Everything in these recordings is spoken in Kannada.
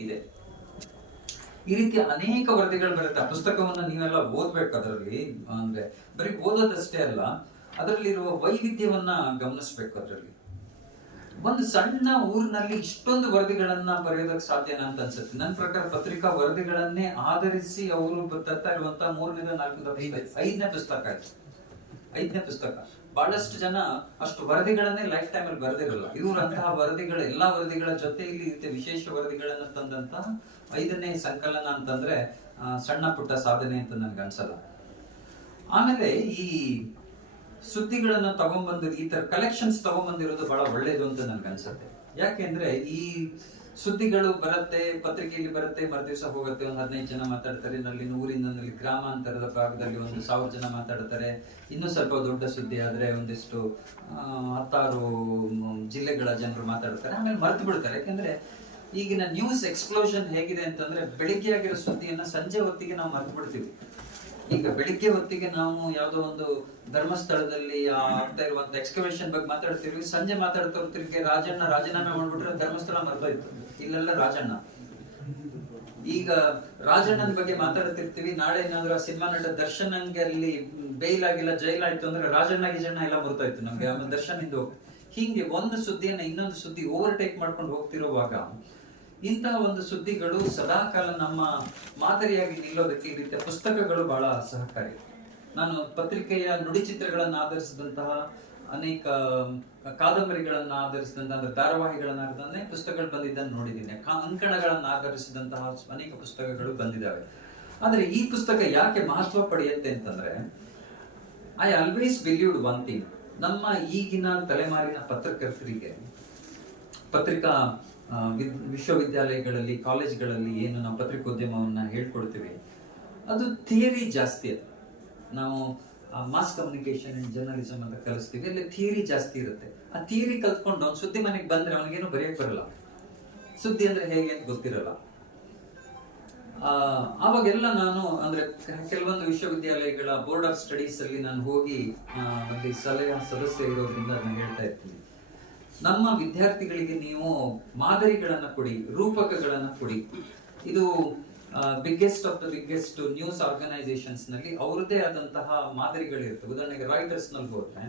ಇದೆ. ಈ ರೀತಿ ಅನೇಕ ವರದಿಗಳು ಬರುತ್ತೆ. ಆ ಪುಸ್ತಕವನ್ನ ನೀವೆಲ್ಲ ಓದ್ಬೇಕು ಅದರಲ್ಲಿ. ಅಂದ್ರೆ ಬರೀ ಓದೋದಷ್ಟೇ ಅಲ್ಲ, ಅದರಲ್ಲಿರುವ ವೈವಿಧ್ಯವನ್ನ ಗಮನಿಸ್ಬೇಕು ಅದರಲ್ಲಿ. ಒಂದು ಸಣ್ಣ ಊರಿನಲ್ಲಿ ಇಷ್ಟೊಂದು ವರದಿಗಳನ್ನ ಬರೆಯೋದಕ್ಕೆ ಸಾಧ್ಯನಾ ಅಂತ ಅನ್ಸುತ್ತೆ. ನನ್ನ ಪ್ರಕಾರ ಪತ್ರಿಕಾ ವರದಿಗಳನ್ನೇ ಆಧರಿಸಿ ಅವರು ತರ್ತಾ ಇರುವಂತಹ ಮೂರನೇದ ನಾಲ್ಕನೇ ಐದನೇ ಪುಸ್ತಕ ಆಯ್ತು. ಐದನೇ ಪುಸ್ತಕ. ಬಹಳಷ್ಟು ಜನ ಅಷ್ಟು ವರದಿಗಳನ್ನೇ ಲೈಫ್ ಟೈಮ್ ಅಲ್ಲಿ ಬರೆದಿರಲ್ಲ. ಇವರಂತಹ ವರದಿಗಳ, ಎಲ್ಲಾ ವರದಿಗಳ ಜೊತೆ ಇಲ್ಲಿ ವಿಶೇಷ ವರದಿಗಳನ್ನ ತಂದಂತ ಐದನೇ ಸಂಕಲನ ಅಂತಂದ್ರೆ ಸಣ್ಣ ಪುಟ್ಟ ಸಾಧನೆ ಅಂತ ನನ್ಗೆ ಅನ್ಸಲ್ಲ. ಆಮೇಲೆ ಈ ಸುದ್ದಿಗಳನ್ನ ತಗೊಂಡ್ಬಂದು ಈ ತರ ಕಲೆಕ್ಷನ್ಸ್ ತಗೊಂಡ್ಬಂದಿರೋದು ಬಹಳ ಒಳ್ಳೇದು ಅಂತ ನನ್ಗೆ ಅನ್ಸುತ್ತೆ. ಯಾಕೆಂದ್ರೆ ಈ ಸುದ್ದಿಗಳು ಬರುತ್ತೆ, ಪತ್ರಿಕೆಯಲ್ಲಿ ಬರುತ್ತೆ, ಮರುದಿವಸ ಹೋಗುತ್ತೆ. ಒಂದು ಹದಿನೈದು ಜನ ಮಾತಾಡ್ತಾರೆ. ನಲ್ಲಿ ಊರಿಂದ ಗ್ರಾಮಾಂತರದ ಭಾಗದಲ್ಲಿ ಒಂದು ಸಾವಿರ ಜನ ಮಾತಾಡ್ತಾರೆ. ಇನ್ನೂ ಸ್ವಲ್ಪ ದೊಡ್ಡ ಸುದ್ದಿ ಆದರೆ ಒಂದಿಷ್ಟು ಹತ್ತಾರು ಜಿಲ್ಲೆಗಳ ಜನರು ಮಾತಾಡ್ತಾರೆ. ಆಮೇಲೆ ಮರೆತು ಬಿಡ್ತಾರೆ. ಯಾಕೆಂದ್ರೆ ಈಗಿನ ನ್ಯೂಸ್ ಎಕ್ಸ್ಪ್ಲೋಷನ್ ಹೇಗಿದೆ ಅಂತಂದ್ರೆ, ಬೆಳಿಗ್ಗೆ ಆಗಿರೋ ಸುದ್ದಿಯನ್ನ ಸಂಜೆ ಹೊತ್ತಿಗೆ ನಾವು ಮರೆತು ಬಿಡ್ತೀವಿ. ಈಗ ಬೆಳಿಗ್ಗೆ ಹೊತ್ತಿಗೆ ನಾವು ಯಾವ್ದೋ ಒಂದು ಧರ್ಮಸ್ಥಳದಲ್ಲಿ ಆಗ್ತಾ ಇರುವಂತ ಎಕ್ಸ್ಕವೇಷನ್ ಬಗ್ಗೆ ಮಾತಾಡ್ತಿರ್ವಿ ಸಂಜೆ ಮಾತಾಡ್ತಾ ಇರ್ತಿರ್ಗೆ ರಾಜಣ್ಣ ರಾಜೀನಾಮೆ ಮಾಡ್ಬಿಟ್ರೆ ಧರ್ಮಸ್ಥಳ ಮರ್ತೋಯ್ತು ಇಲ್ಲೆಲ್ಲ ರಾಜಣ್ಣ. ಈಗ ರಾಜಣ್ಣನ ಬಗ್ಗೆ ಮಾತಾಡ್ತಿರ್ತೀವಿ. ನಾಳೆ ಏನಾದ್ರು ಆ ಸಿನಿಮಾ ನಟ ದರ್ಶನ್ಗೆ ಅಲ್ಲಿ ಬೇಲ್ ಆಗಿಲ್ಲ ಜೈಲ್ ಆಯ್ತು ಅಂದ್ರೆ ರಾಜಣ್ಣ ಗಿಜಣ್ಣ ಎಲ್ಲ ಮರ್ತಾಯ್ತು ನಮ್ಗೆ. ಆಮೇಲೆ ದರ್ಶನ್ ಇಂದು ಹೀಗೆ ಒಂದು ಸುದ್ದಿಯನ್ನ ಇನ್ನೊಂದು ಸುದ್ದಿ ಓವರ್ಟೇಕ್ ಮಾಡ್ಕೊಂಡು ಹೋಗ್ತಿರುವಾಗ ಇಂತಹ ಒಂದು ಸುದ್ದಿಗಳು ಸದಾಕಾಲ ನಮ್ಮ ಮಾದರಿಯಾಗಿ ನಿಲ್ಲೋದಕ್ಕೆ ಈ ರೀತಿಯ ಪುಸ್ತಕಗಳು ಬಹಳ ಸಹಕಾರಿ. ನಾನು ಪತ್ರಿಕೆಯ ನುಡಿಚಿತ್ರಗಳನ್ನು ಆಧರಿಸಿದಂತಹ ಅನೇಕ ಕಾದಂಬರಿಗಳನ್ನ ಆಧರಿಸಿದಂತಹ ಧಾರಾವಾಹಿಗಳನ್ನ ಆಧರಿಸಿದ ಪುಸ್ತಕಗಳು ಬಂದಿದ್ದನ್ನು ನೋಡಿದ್ದೀನಿ. ಅಂಕಣಗಳನ್ನ ಆಧರಿಸಿದಂತಹ ಅನೇಕ ಪುಸ್ತಕಗಳು ಬಂದಿದ್ದಾವೆ. ಆದರೆ ಈ ಪುಸ್ತಕ ಯಾಕೆ ಮಹತ್ವ ಪಡೆಯುತ್ತೆ ಅಂತಂದ್ರೆ I always believed one thing ನಮ್ಮ ಈಗಿನ ತಲೆಮಾರಿನ ಪತ್ರಕರ್ತರಿಗೆ, ಪತ್ರಿಕಾ ವಿಶ್ವವಿದ್ಯಾಲಯಗಳಲ್ಲಿ, ಕಾಲೇಜ್ಗಳಲ್ಲಿ ಏನು ನಾವು ಪತ್ರಿಕೋದ್ಯಮವನ್ನು ಹೇಳ್ಕೊಡ್ತೀವಿ, ಅದು ಥಿಯರಿ ಜಾಸ್ತಿ ಅದು. ನಾವು ಮಾಸ್ ಕಮ್ಯುನಿಕೇಶನ್ ಅಂಡ್ ಜರ್ನಲಿಸಮ್ ಅಂತ ಕಲಿಸ್ತೀವಿ, ಅಲ್ಲಿ ಥಿಯರಿ ಜಾಸ್ತಿ ಇರುತ್ತೆ. ಆ ಥಿಯರಿ ಕಲ್ತ್ಕೊಂಡು ಅವ್ನು ಸುದ್ದಿ ಮನೆಗೆ ಬಂದ್ರೆ ಅವನಿಗೇನು ಬರೆಯಕ್ಕೆ ಬರಲ್ಲ. ಸುದ್ದಿ ಅಂದ್ರೆ ಹೇಗೆ ಅಂತ ಗೊತ್ತಿರಲ್ಲ. ಆವಾಗೆಲ್ಲ ನಾನು, ಅಂದ್ರೆ ಕೆಲವೊಂದು ವಿಶ್ವವಿದ್ಯಾಲಯಗಳ ಬೋರ್ಡ್ ಆಫ್ ಸ್ಟಡೀಸ್ ಅಲ್ಲಿ ನಾನು ಹೋಗಿ ಅಲ್ಲಿ ಸಲಹೆ, ಸದಸ್ಯ ಇರೋದ್ರಿಂದ ಅದನ್ನ ಹೇಳ್ತಾ ಇರ್ತೀನಿ. ನಮ್ಮ ವಿದ್ಯಾರ್ಥಿಗಳಿಗೆ ನೀವು ಮಾದರಿಗಳನ್ನ ಕೊಡಿ, ರೂಪಕಗಳನ್ನ ಕೊಡಿ. ಇದು biggest of the biggest news ಆರ್ಗನೈಸೇಷನ್ಸ್ನಲ್ಲಿ ಅವರದೇ ಆದಂತಹ ಮಾದರಿಗಳಿರ್ತವೆ ಉದಾಹರಣೆಗೆ ರಾಯ್ಟರ್ಸ್ನಲ್ಲಿ ಹೋದ್ರೆ,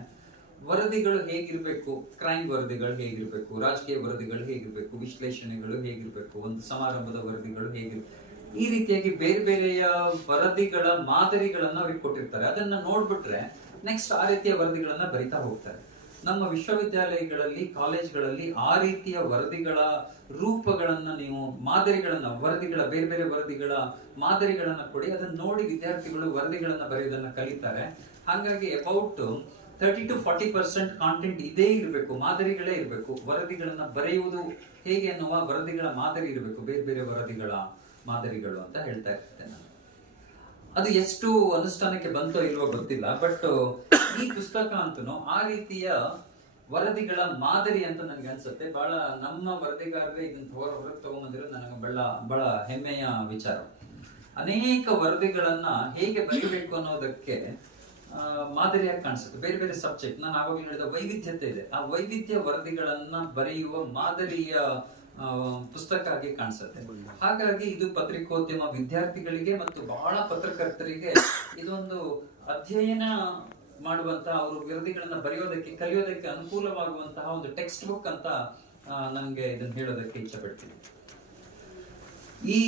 ವರದಿಗಳು ಹೇಗಿರ್ಬೇಕು? ಕ್ರೈಮ್ ವರದಿಗಳು ಹೇಗಿರ್ಬೇಕು? ರಾಜಕೀಯ ವರದಿಗಳು ಹೇಗಿರ್ಬೇಕು? ವಿಶ್ಲೇಷಣೆಗಳು ಹೇಗಿರ್ಬೇಕು? ಒಂದು ಸಮಾರಂಭದ ವರದಿಗಳು ಹೇಗಿರ್, ಈ ರೀತಿಯಾಗಿ ಬೇರೆ ಬೇರೆಯ ವರದಿಗಳ ಮಾದರಿಗಳನ್ನ ಅವ್ರಿಗೆ ಕೊಟ್ಟಿರ್ತಾರೆ. ಅದನ್ನ ನೋಡ್ಬಿಟ್ರೆ ನೆಕ್ಸ್ಟ್ ಆ ರೀತಿಯ ವರದಿಗಳನ್ನ ಬರಿತಾ ಹೋಗ್ತಾರೆ. ನಮ್ಮ ವಿಶ್ವವಿದ್ಯಾಲಯಗಳಲ್ಲಿ, ಕಾಲೇಜ್ಗಳಲ್ಲಿ ಆ ರೀತಿಯ ವರದಿಗಳ ರೂಪಗಳನ್ನ ನೀವು, ಮಾದರಿಗಳನ್ನ, ವರದಿಗಳ, ಬೇರೆ ಬೇರೆ ವರದಿಗಳ ಮಾದರಿಗಳನ್ನ ಕೊಡಿ, ಅದನ್ನ ನೋಡಿ ವಿದ್ಯಾರ್ಥಿಗಳು ವರದಿಗಳನ್ನ ಬರೆಯೋದನ್ನ ಕಲಿತಾರೆ. ಹಾಗಾಗಿ about thirty to forty percent content ಇದೇ ಇರಬೇಕು, ಮಾದರಿಗಳೇ ಇರಬೇಕು. ವರದಿಗಳನ್ನ ಬರೆಯುವುದು ಹೇಗೆ ಅನ್ನುವ ವರದಿಗಳ ಮಾದರಿ ಇರಬೇಕು, ಬೇರೆ ಬೇರೆ ವರದಿಗಳ ಮಾದರಿಗಳು ಅಂತ ಹೇಳ್ತಾ ಇರ್ತೇನೆ ನಾನು. ಅದು ಎಷ್ಟು ಅನುಷ್ಠಾನಕ್ಕೆ ಬಂತೋ ಇಲ್ವೋ ಗೊತ್ತಿಲ್ಲ ಬಟ್ ಈ ಪುಸ್ತಕ ಅಂತೂ ಆ ರೀತಿಯ ವರದಿಗಳ ಮಾದರಿ ಅಂತ ನನಗೆ ಅನ್ಸುತ್ತೆ. ಬಹಳ ನಮ್ಮ ವರದಿಗಾರರೇ ಇದನ್ನ ಹೊರ ಹೊರಗೆ ತಗೊಂಬಂದಿರೋದು ನನಗೆ ಬಹಳ ಬಹಳ ಹೆಮ್ಮೆಯ ವಿಚಾರ. ಅನೇಕ ವರದಿಗಳನ್ನ ಹೇಗೆ ಬರೀಬೇಕು ಅನ್ನೋದಕ್ಕೆ ಮಾದರಿಯಾಗಿ ಕಾಣಿಸುತ್ತೆ. ಬೇರೆ ಬೇರೆ ಸಬ್ಜೆಕ್ಟ್ ನಾನು ಆವಾಗಲೇ ಹೇಳಿದ ವೈವಿಧ್ಯತೆ ಇದೆ. ಆ ವೈವಿಧ್ಯ ವರದಿಗಳನ್ನ ಬರೆಯುವ ಮಾದರಿಯ ಪುಸ್ತಕ ಆಗಿ ಕಾಣಿಸುತ್ತೆ. ಹಾಗಾಗಿ ಇದು ಪತ್ರಿಕೋದ್ಯಮ ವಿದ್ಯಾರ್ಥಿಗಳಿಗೆ ಮತ್ತು ಬಹಳ ಪತ್ರಕರ್ತರಿಗೆ ಇದೊಂದು ಅಧ್ಯಯನ ಮಾಡುವಂತ ಅವರು ವರದಿಗಳನ್ನ ಬರೆಯೋದಕ್ಕೆ, ಕಲಿಯೋದಕ್ಕೆ ಅನುಕೂಲವಾಗುವಂತಹ ಒಂದು ಟೆಕ್ಸ್ಟ್ ಬುಕ್ ಅಂತ ನನಗೆ ಇದನ್ನು ಹೇಳೋದಕ್ಕೆ ಇಚ್ಛೆ ಈ